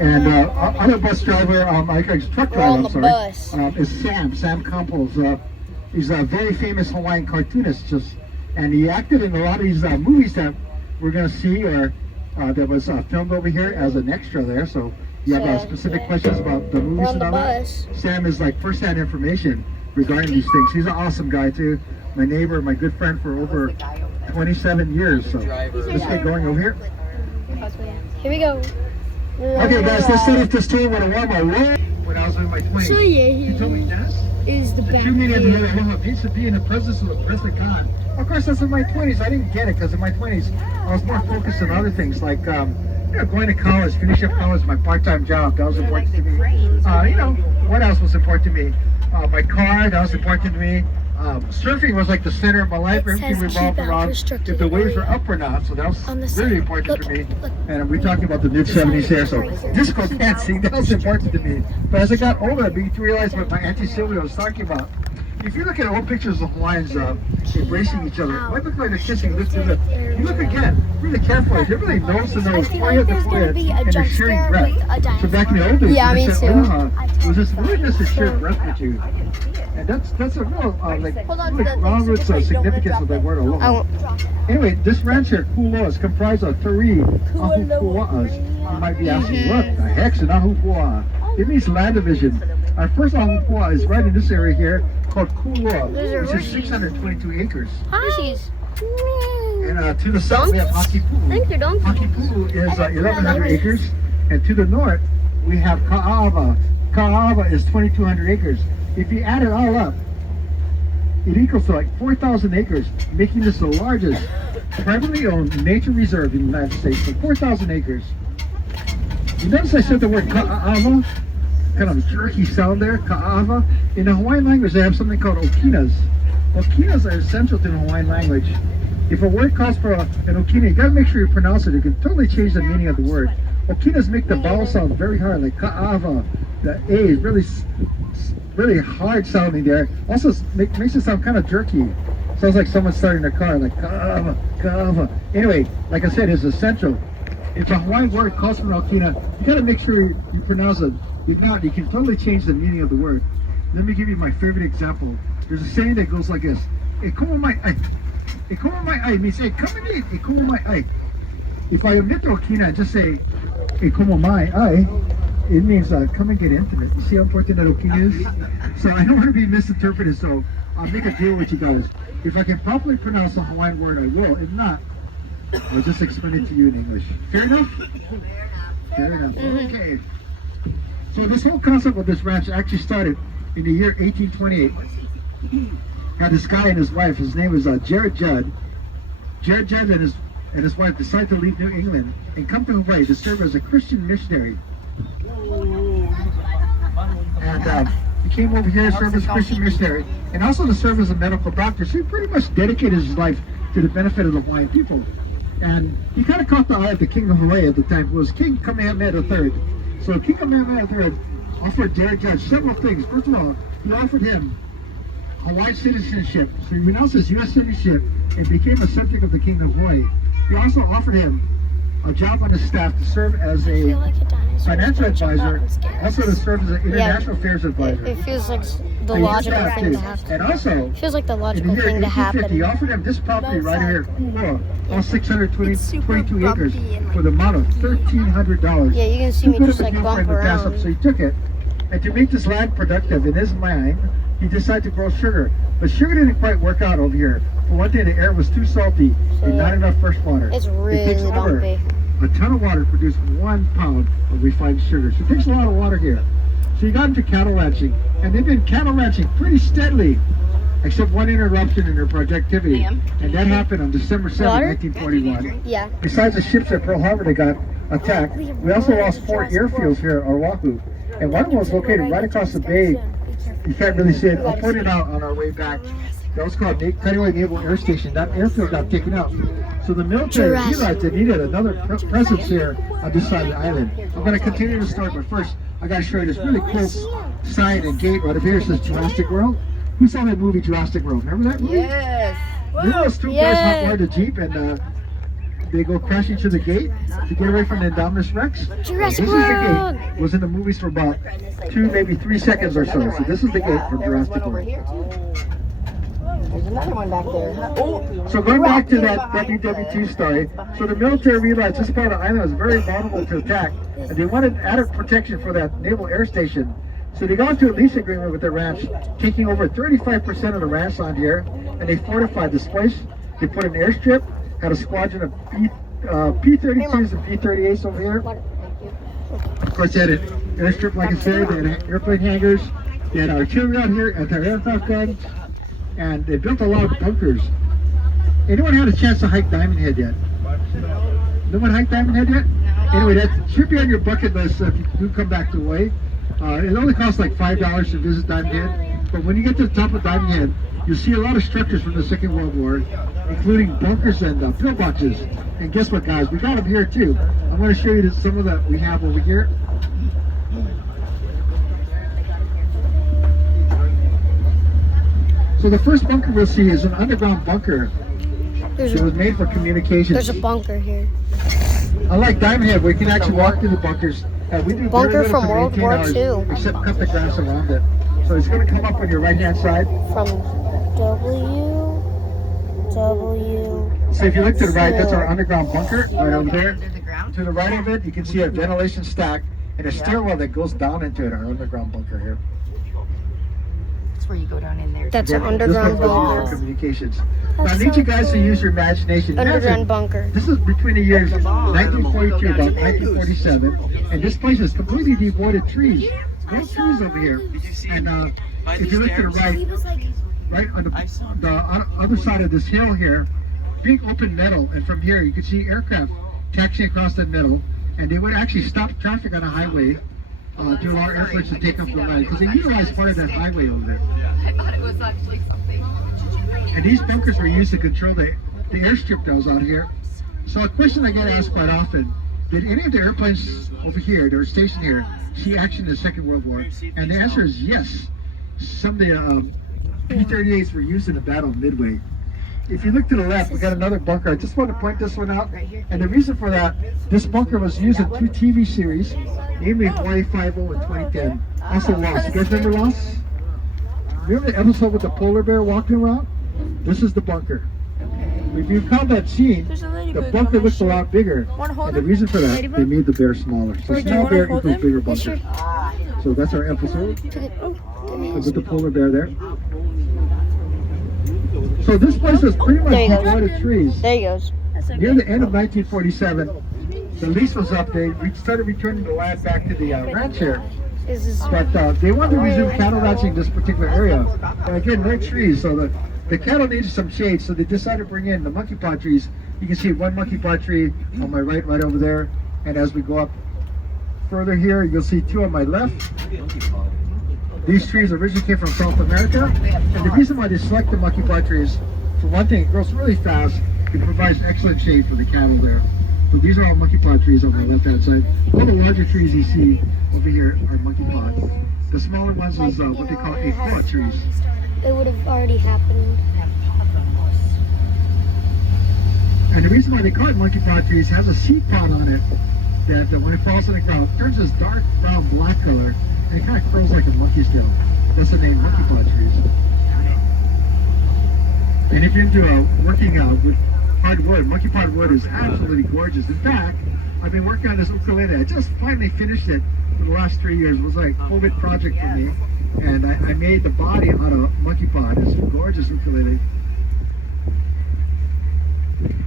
And our other bus driver, truck driver, I'm sorry, bus. is Sam Campos. He's a very famous Hawaiian cartoonist, and he acted in a lot of these movies that we're going to see, or that was filmed over here as an extra there. So you have specific questions about the movies and all that. Sam is like first-hand information regarding these things. He's an awesome guy too. My neighbor, my good friend for over 27 years. So let's get going over here. Here we go. Okay, guys, let's set up this tour with a warm up. When I was in my 20s, So yeah, you told me that is the back. true meaning of the word aloha means to be in the presence of the present God. Of course, that's in my 20s. I didn't get it because in my 20s, I was more focused on other things like going to college, finish up college, my part-time job. That was important to me. What else was important to me? My car, that was important to me. Surfing was like the center of my life. Everything revolved around if the waves were up or not. So that was really important to me. And we're talking about the mid-70s here. So disco dancing, that was important to me. But as I got older, I began to realize what my Auntie Sylvia was talking about. If you look at old pictures of Hawaiians embracing each other, it might look like they're kissing lips to lips. You look again, really carefully, they're really nose to nose, forehead to forehead, and they're sharing breath. So back in the old days, Yeah, me they said, too. aloha, it was this willingness to share breath with you. And that's a real, groundroots significance of that word aloha. Anyway, this ranch here, Kualoa, is comprised of 3 ahupua'as. You might be asking, what the heck's an ahupua'a? It means land division. Our first ahupua'a is right in this area here, called Kualoa, which is 622 acres. And to the south, we have Hakipu'u. Hakipu'u is 1,100 acres. And to the north, we have Ka'ava. Ka'ava is 2,200 acres. If you add it all up, it equals to like 4,000 acres, making this the largest privately owned nature reserve in the United States. So 4,000 acres. You notice I said the word Ka'ava? Kind of a jerky sound there, Ka'ava. In the Hawaiian language, they have something called okinas. Okinas are essential to the Hawaiian language. If a word calls for an okina, you gotta make sure you pronounce it. You can totally change the meaning of the word. Okinas make the vowel sound very hard, like Ka'ava. The A is really hard sounding there. Also makes it sound kind of jerky. Sounds like someone starting a car, like Ka'ava, Ka'ava. Anyway, like I said, it's essential. If a Hawaiian word calls for an okina, you gotta make sure you pronounce it. If not, you can totally change the meaning of the word. Let me give you my favorite example. There's a saying that goes like this: "E komo mai ai." "E komo mai ai" means, "Hey, come and eat." "E komo mai ai." If I omit the okina and just say "E komo mai ai," it means come and get intimate. You see how important that okina is? So I don't want to be misinterpreted, so I'll make a deal with you guys. If I can properly pronounce a Hawaiian word, I will. If not, I'll just explain it to you in English. Fair enough? Fair enough. Okay. So this whole concept of this ranch actually started in the year 1828. Had this guy and his wife, his name was Jared Judd. Jared Judd and his wife decided to leave New England and come to Hawaii to serve as a Christian missionary. And he came over here to serve as a Christian missionary and also to serve as a medical doctor. So he pretty much dedicated his life to the benefit of the Hawaiian people. And he kind of caught the eye of the king of Hawaii at the time, who was King Kamehameha III. So King Kamehameha III offered Jared Judge several things. First of all, he offered him Hawaiian citizenship. So he renounced his U.S. citizenship and became a subject of the King of Hawaii. He also offered him a job on his staff to serve as a financial advisor, also to serve as an international affairs advisor. It feels like the logical thing to happen. And also, it feels like the logical thing to happen. He offered him this property right here, all 622 acres, for the amount of $1,300. Yeah, you can see me just like bump around. So he took it, and to make this land productive in his mind, he decided to grow sugar. But sugar didn't quite work out over here. For one thing, the air was too salty and not enough fresh water. It's really bumpy. A ton of water to produce 1 pound of refined sugar. So it takes a lot of water here. So he got into cattle ranching, and they've been cattle ranching pretty steadily, except one interruption in their productivity. And that happened on December 7, 1941. Yeah. Besides the ships at Pearl Harbor that got attacked, we also lost 4 airfields here at Oahu. And one of them was located right across the bay. You can't really see it. I'll point it out on our way back. That was called Kualoa Naval Air Station. That airfield got taken out. So the military realized they needed another presence here on this side of the island. I'm going to continue the story, but first, I got to show you this really cool sign and gate right over here. It says Jurassic World. Who saw that movie Jurassic World? Remember that movie? Yes. Remember those two guys hot wired the Jeep and they go crashing to the gate to get away from the Indominus Rex. Jurassic This is the World. gate. It was in the movies for about 2, maybe 3 seconds or so. So this is the gate from Jurassic World. There's another one back there. Huh? So going back to that WW2 story, so the military realized this part of the island was very vulnerable to attack, and they wanted added protection for that naval air station. So they got into a lease agreement with the ranch, taking over 35% of the ranch land here, and they fortified this place. They put an airstrip, had a squadron of P-32s and P-38s over here. Of course, they had an airstrip, like I said, they had airplane hangars, they had artillery out here, anti-aircraft guns, and they built a lot of bunkers. Anyone had a chance to hike Diamond Head yet? No one hiked Diamond Head yet? Anyway, that should be on your bucket list if you do come back to Hawaii. It only costs like $5 to visit Diamond Head, but when you get to the top of Diamond Head, you'll see a lot of structures from the Second World War, including bunkers and pillboxes. And guess what, guys? We got them here too. I'm going to show you some of that we have over here. So the first bunker we'll see is an underground bunker. It was made for communications. There's a bunker here. Unlike Diamond Head, where you can actually walk through the bunkers. We do Bunker very little from to World maintain War ours, II. except cut the grass around it. So it's going to come up on your right-hand side. From W. So if you look to the right, that's our underground bunker right over there. To the right of it, you can see a ventilation stack and a stairwell that goes down into it, our underground bunker here. That's where you go down in there. That's an This underground one was used for bunker. communications. That's Now I need so you guys to use your imagination. Underground Imagine, bunker. this is between the years 1942 and about 1947, and this place is completely devoid of trees. No trees over here. And if you look to the right on the other side of this hill here, big open meadow, and from here you can see aircraft taxiing across the middle, and they would actually stop traffic on a highway to allow airplanes to take up the line, because they utilize part of that highway over there. I thought it was actually something. And these bunkers were used to control the airstrip that was out here. So a question I get asked quite often, did any of the airplanes over here that were stationed here see action in the Second World War? And the answer is yes. Some of the P-38s were used in the Battle of Midway. If you look to the left, we got another bunker. I just want to point this one out. And the reason for that, this bunker was used in 2 TV series, namely Hawaii 5-0 in 2010. Also Lost. You guys remember Lost? Remember the episode with the polar bear walking around? This is the bunker. If you count that scene, the bunker looks a lot bigger. And the reason for that, they made the bear smaller. So small bear equals bigger bunker. So that's our episode with the polar bear there. So this place was pretty much devoid of trees. There he goes. Near the end of 1947, the lease was up. They started returning the land back to the ranch here. But they wanted to resume cattle ranching in this particular area. And again, no trees, so the cattle needed some shade, so they decided to bring in the monkey pod trees. You can see one monkey pod tree on my right over there. And as we go up further here, you'll see 2 on my left. These trees originally came from South America. And the reason why they select the monkey pod trees, for one thing, it grows really fast. It provides excellent shade for the cattle there. So these are all monkey pod trees on the left-hand side. All the larger trees you see over here are monkey pods. The smaller ones is what they call eight-foot trees. It would have already happened. And the reason why they call it monkey pod trees has a seed pod on it that when it falls to the ground, turns this dark brown black color, and it kind of curls like a monkey's tail. That's the name monkey pod trees. And if you're into working with hardwood, monkey pod wood is absolutely gorgeous. In fact, I've been working on this ukulele. I just finally finished it for the last 3 years. It was like a COVID project for me. And I made the body out of monkey pod. It's a gorgeous ukulele.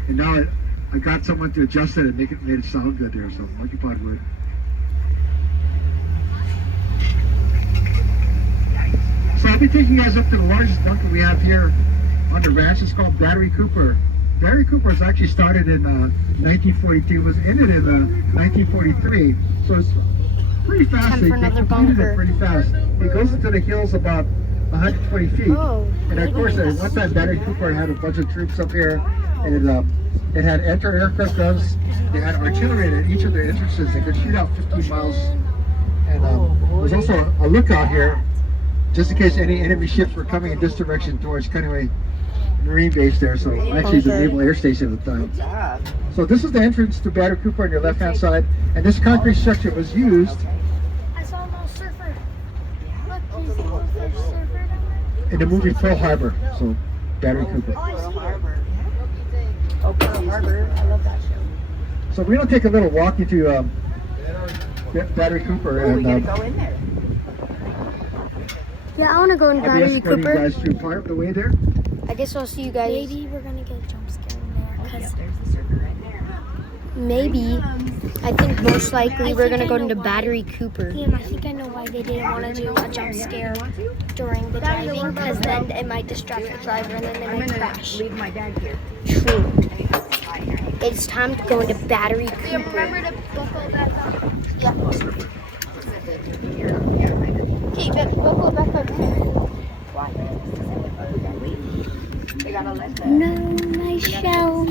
And now I got someone to adjust it and made it sound good there. So monkey pod wood. So I'll be taking you guys up to the largest bunker we have here on the ranch. It's called Battery Cooper. Battery Cooper was actually started in 1942. It was ended in 1943. So it's pretty fast. They completed it pretty fast. It goes into the hills about 120 feet. Oh, And of course, at one time, Battery Cooper had a bunch of troops up here. And it had anti-aircraft guns. They had artillery at each of their entrances. They could shoot out 15 miles. And there was also a lookout here, just in case any enemy ships were coming in this direction towards Kaneohe. Marine base there, so actually the Okay. Naval Air Station at the time. Good job. So this is the entrance to Battery Cooper on your left-hand side, and this concrete structure was used I saw a little surfer. Look, do you see a little surfer down there? in the movie Pearl Harbor. So Battery Cooper. Pearl Harbor. Oh, Pearl Harbor. I love that show. So we're gonna take a little walk into Battery Cooper, Oh, we and gotta go in there. Yeah, I want to go in I'll be Battery escorting you Cooper. guys through part of the way there. I guess I'll see you guys. Maybe we're gonna get a jump scare in there. Oh, yeah, there's the surfer right there. Maybe. I think most likely we're gonna go into Battery Cooper. Yeah, I think I know why they didn't want to do a jump scare during the driving, because then it might distract the driver and then they I'm might gonna crash. leave my bag here. True. It's time to go into Battery Cooper. Remember to buckle back up. Okay, buckle back up. We gotta let the No, my shell.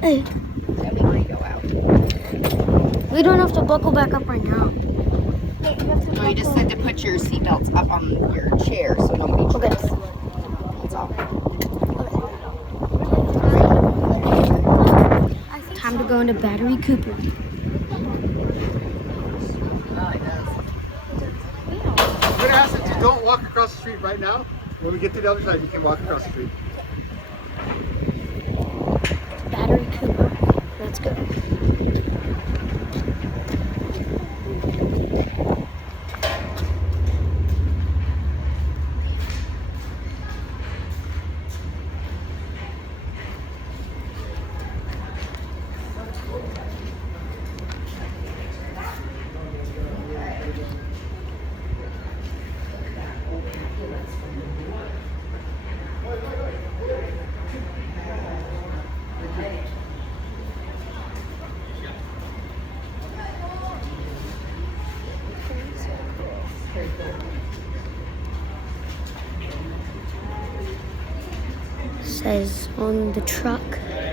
Hey, then we might go out. we don't have to buckle back up right now. No, you just said to put your seatbelts up on your chair so nobody Okay. trips. That's all. Time to go into Battery Cooper. I'm gonna ask that you don't walk across the street right now. When we get to the other side, you can walk across the street. Battery Cooper. Let's go. Says on the truck,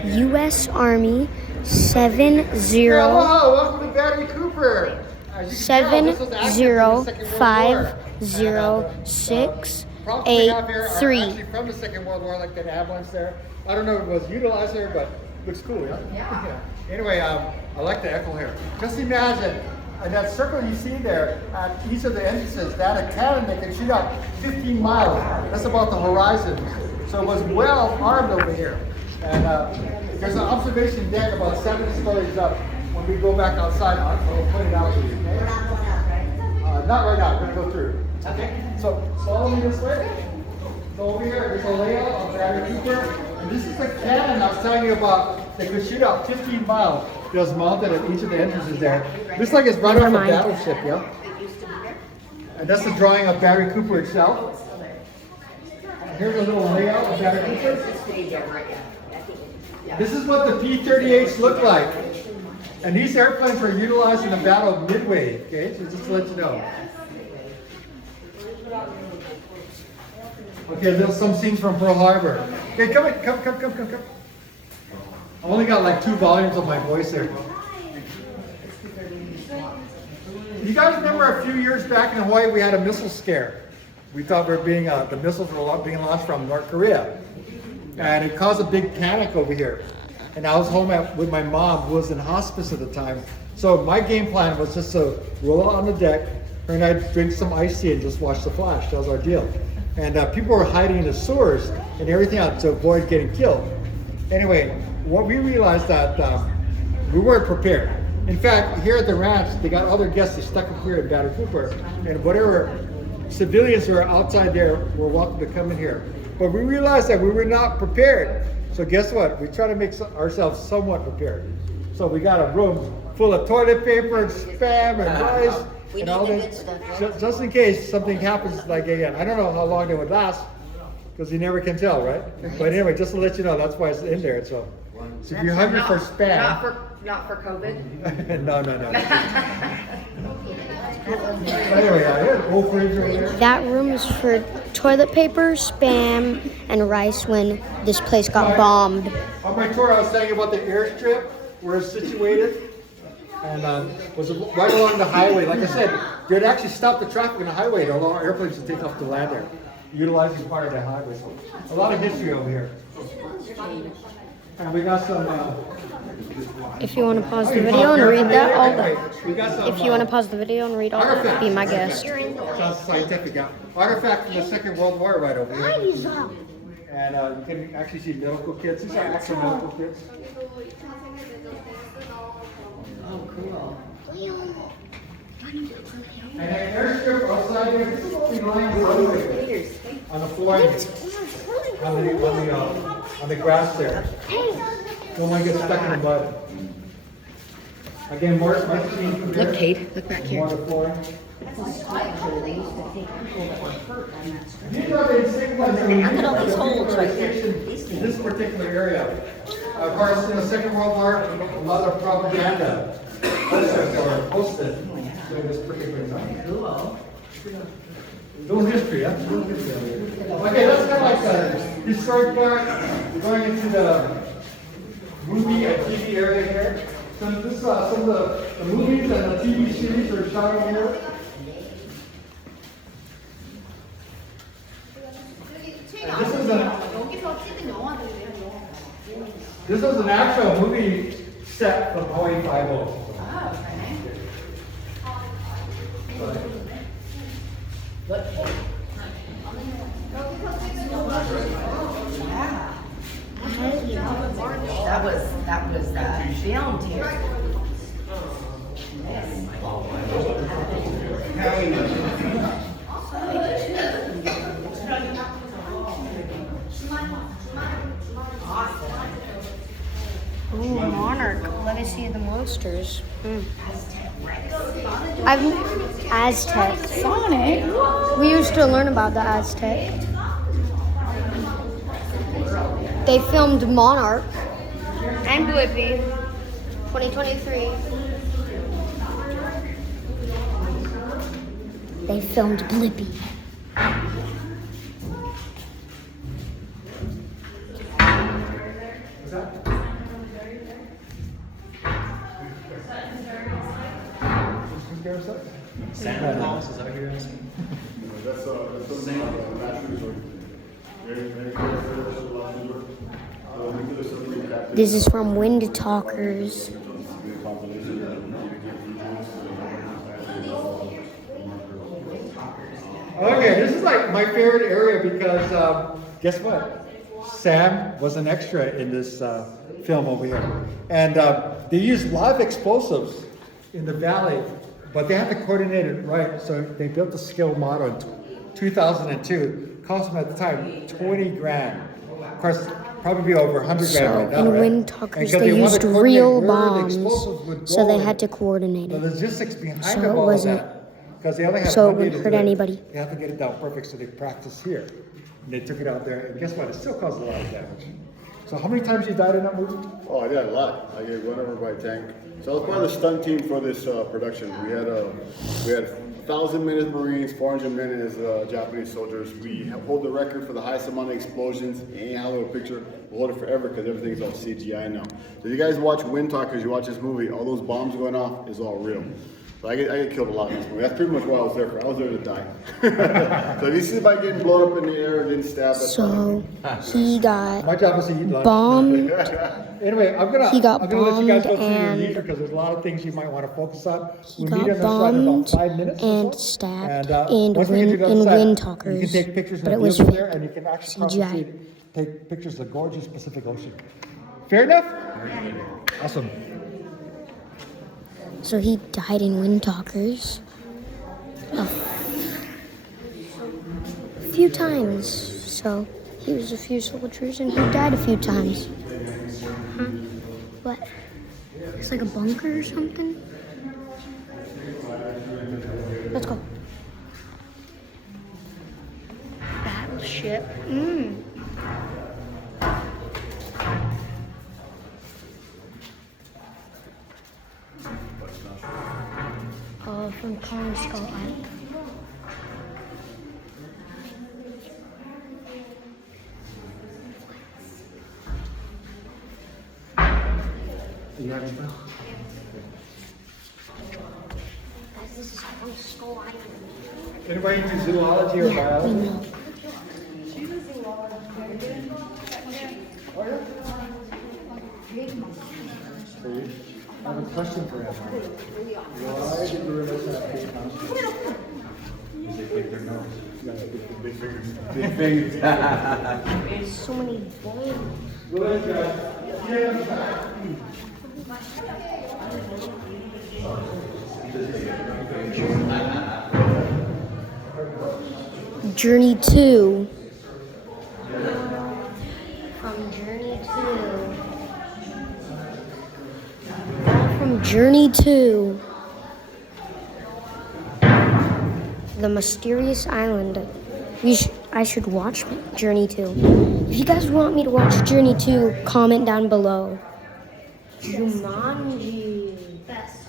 U.S. Army 70 Hello, welcome to Battery Cooper. As you can tell, this was active in the Second World War. 70683. Props we have here are actually from the Second World War, like that ambulance there. I don't know if it was utilized there, but looks cool, yeah? Anyway, I like the echo here. Just imagine, in that circle you see there, at each of the entrances, they had a cannon that could shoot out 15 miles. That's about the horizon. So it was well armed over here. And there's an observation deck about 7 stories up. When we go back outside, I'll point it out to you. Okay? Not right now, we're gonna go through. Okay? So follow me this way. So over here, there's a layout of Battery Cooper. And this is the cannon I was telling you about that could shoot out 15 miles. It was mounted at each of the entrances there. Looks like it's right off a battleship, yeah? And that's the drawing of Battery Cooper itself. And here's a little layout of Battery Cooper. This is what the P-38s look like. And these airplanes were utilized in the Battle of Midway, okay? So just to let you know. Okay, there's some scenes from Pearl Harbor. Okay, come. I only got like 2 volumes of my voice there. You guys remember a few years back in Hawaii, we had a missile scare. We thought the missiles were being launched from North Korea. And it caused a big panic over here. And I was home with my mom, who was in hospice at the time. So my game plan was just to roll out on the deck, her and I'd drink some iced tea and just watch the flash. That was our deal. And people were hiding in the sewers and everything else to avoid getting killed. Anyway, what we realized that we weren't prepared. In fact, here at the ranch, they got other guests that stuck up here at Battery Cooper, and whatever civilians who are outside there were welcome to come in here. But we realized that we were not prepared. So guess what? We try to make ourselves somewhat prepared. So we got a room full of toilet paper and Spam and rice and all that, just in case something happens like again. I don't know how long they would last, because you never can tell, right? But anyway, just to let you know, that's why it's in there. So if you're hungry for Spam. Not for COVID? No. Anyway, here's an old fridge over there. That room is for toilet paper, Spam, and rice when this place got bombed. On my tour, I was telling you about the airstrip where it's situated, and was right along the highway. Like I said, they'd actually stop the traffic on the highway to allow airplanes to take off to land there. utilizing part of the highway. So a lot of history over here. And we got some. If you want to pause the video and read that, We got some, if you want to pause the video and read all that, be my guest. Sounds scientific. Yeah. Artifact from the Second World War right over here. And you can actually see medical kits. These are actual medical kits. Oh, cool. And an airstrip outside here. This is what we lined the roadway on the flooring, on the grass there. Don't want to get stuck in the mud. Again, more machine. Look, Kate. Look back here. More the flooring. These are the insignia. Look at all these holes right there. In this particular area. Of course, in the Second World War, a lot of propaganda posted during this particular time. Cool. Little history, yeah? Okay, that's kind of like the historic part. We're going into the movie and TV area here. So this some of the movies and the TV series are shot over here. And this is an actual movie set from Hawaii 5-0. Oh, okay. Look, Kate. That was filmed here. Ooh, Monarch. Let me see the monsters. Aztec. Sonic. We used to learn about the Aztec. They filmed Monarch and Blippi, 2023. They filmed Blippi. Santa Claus, is that what you're asking? That's something naturally. This is from Wind Talkers. Okay, this is like my favorite area because guess what? Sam was an extra in this film over here. And they used live explosives in the valley, but they had to coordinate it right. So they built a scale model in 2002. Cost them at the time 20 grand. Of course, probably over 100 grand right now. In right? Wind Talkers, And 'cause they wanted used to coordinate real where the bombs, explosives would so they go. had to coordinate The it. logistics behind So of it all of wasn't- that. Because they only had so it one day wouldn't to hurt do it. anybody. They have to get it down perfect, so they practice here. And they took it out there, and guess what? It still caused a lot of damage. So how many times you died in that movie? Oh, I did a lot. I get run over by a tank. So I was part of the stunt team for this production. We had 1,000 men as Marines, 400 men as Japanese soldiers. We hold the record for the highest amount of explosions in any Hollywood picture. We'll hold it forever because everything's all CGI now. So you guys watch Wind Talkers, you watch this movie, all those bombs going off is all real. So I get killed a lot in this movie. That's pretty much what I was there for. I was there to die. So if you see somebody getting blown up in the air, getting stabbed, that's So he got My job was to eat lunch. bombed. Anyway, I'm gonna He got let you guys go bombed through your and- leisure because there's a lot of things you might want to focus on. He We'll got meet on the side in about bombed 5 minutes or and so. stabbed And once we get to the other in side, Wind you Talkers, can take pictures but of it was the fake. there, and you can actually cross the CGI. street, take pictures of the gorgeous Pacific Ocean. Fair enough? Awesome. So he died in Wind Talkers a few times. So he was a few soldiers and he died a few times. Huh? What? It's like a bunker or something? Let's go. Battleship. From Kong Skull Island. You having fun? This is Kong Skull Island. Anybody into zoology or Yeah, we biology? know. I have a question for him. Why did the gorillas have big mouths? Because they pick their nose. Big fingers. Big fingers. So many bones. Journey 2. From Journey 2. From Journey 2. The Mysterious Island. I should watch Journey 2. If you guys want me to watch Journey 2, comment down below. Jumanji. Best.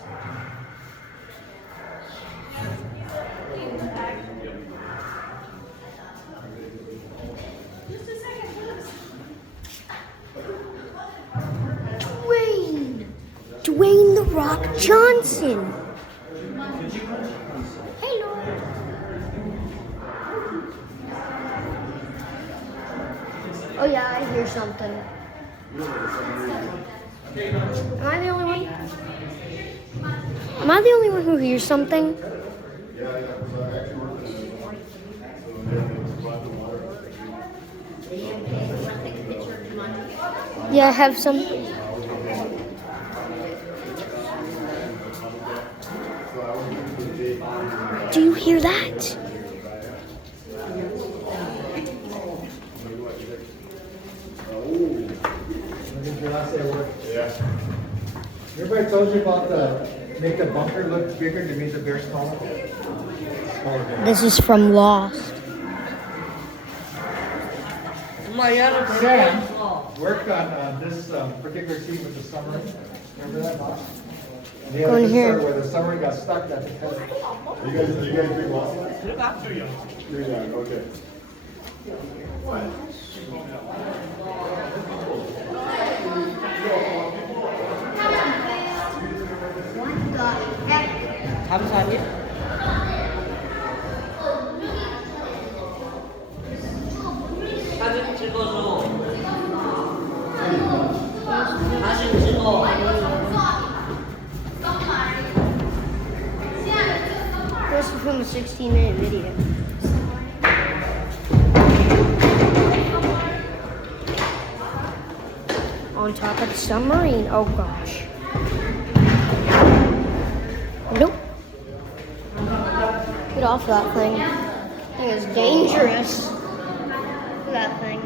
Dwayne The Rock Johnson. Hello. Oh yeah, I hear something. Am I the only one? Am I the only one who hears something? Yeah, I have some. Do you hear that? Your last day of work. Yeah. Everybody told you about make the bunker look bigger to make the bear smaller? This is from Lost. Sam worked on this particular scene with the submarine. Remember that, Bob? And the Go other in here. part where the submarine got stuck at the coast. You guys drink water? Too young. Too young, okay. This is from a 16-minute video. On top of the submarine. Oh gosh. Nope. Get off that thing. That thing is dangerous. Look at that thing.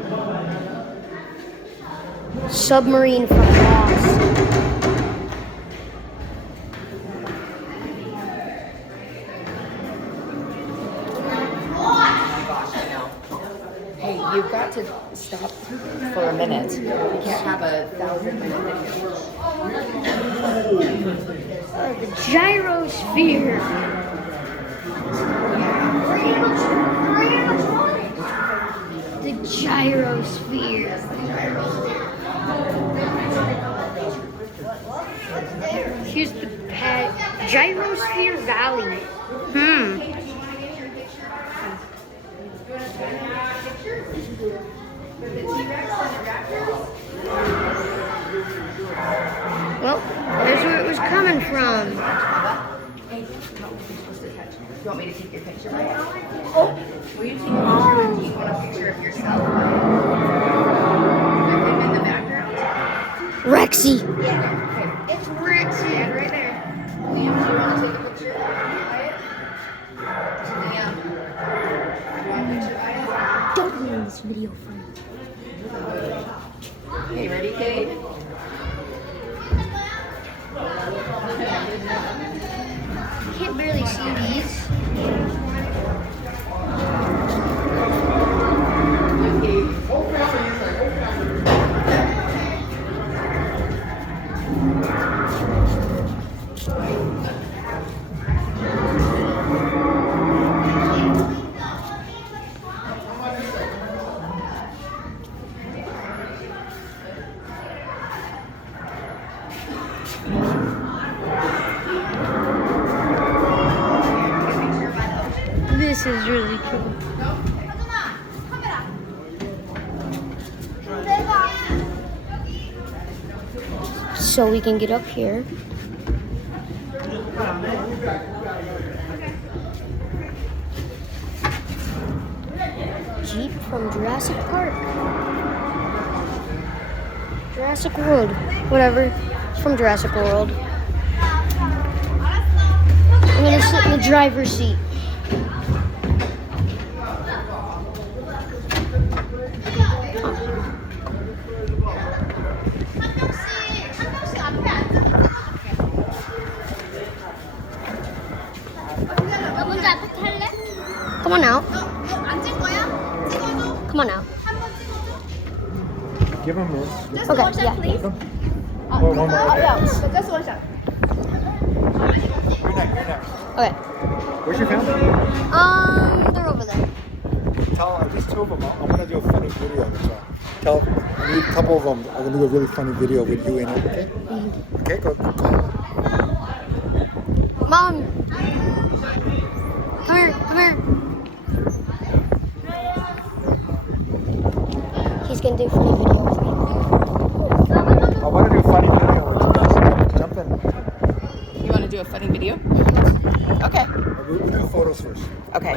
Submarine from Lost. Hey, you've got to stop for a minute. You can't have a 1,000-minute video. The gyrosphere. The gyrosphere. Here's the Gyrosphere Valley. Well, there's where it was coming from. Hey, you want me to take your picture right now? Oh, will you take a picture? Do you want a picture of yourself? In the background? Rexy. It's Rexy. Stand right there. Liam, do you want to take a picture? Liam. You want a picture? Don't ruin this video for me. Okay, ready, Kate? I can't barely see these. This is really cool. so we can get up here. Jeep from Jurassic Park. Jurassic World. Whatever. It's from Jurassic World. I'm gonna sit in the driver's seat. 너 먼저 앞에 탈래? Come on out. 앉을 거야? 찍어줘. Come on out. Give them more. Just Okay, one shot, yeah. please. Or one more. Okay. Yeah, just one shot. You're next. Okay. Where's your family? They're over there. Tell just two of them. I'm gonna do a funny video. So tell I need a couple of them. I'm gonna do a really funny video with you in it. Okay? Okay. Go. Mom. Come here. Come here. He's gonna do a funny video with me. I want to do a funny video with you guys. Jump in. You want to do a funny video? Okay. We'll do photos first. Okay.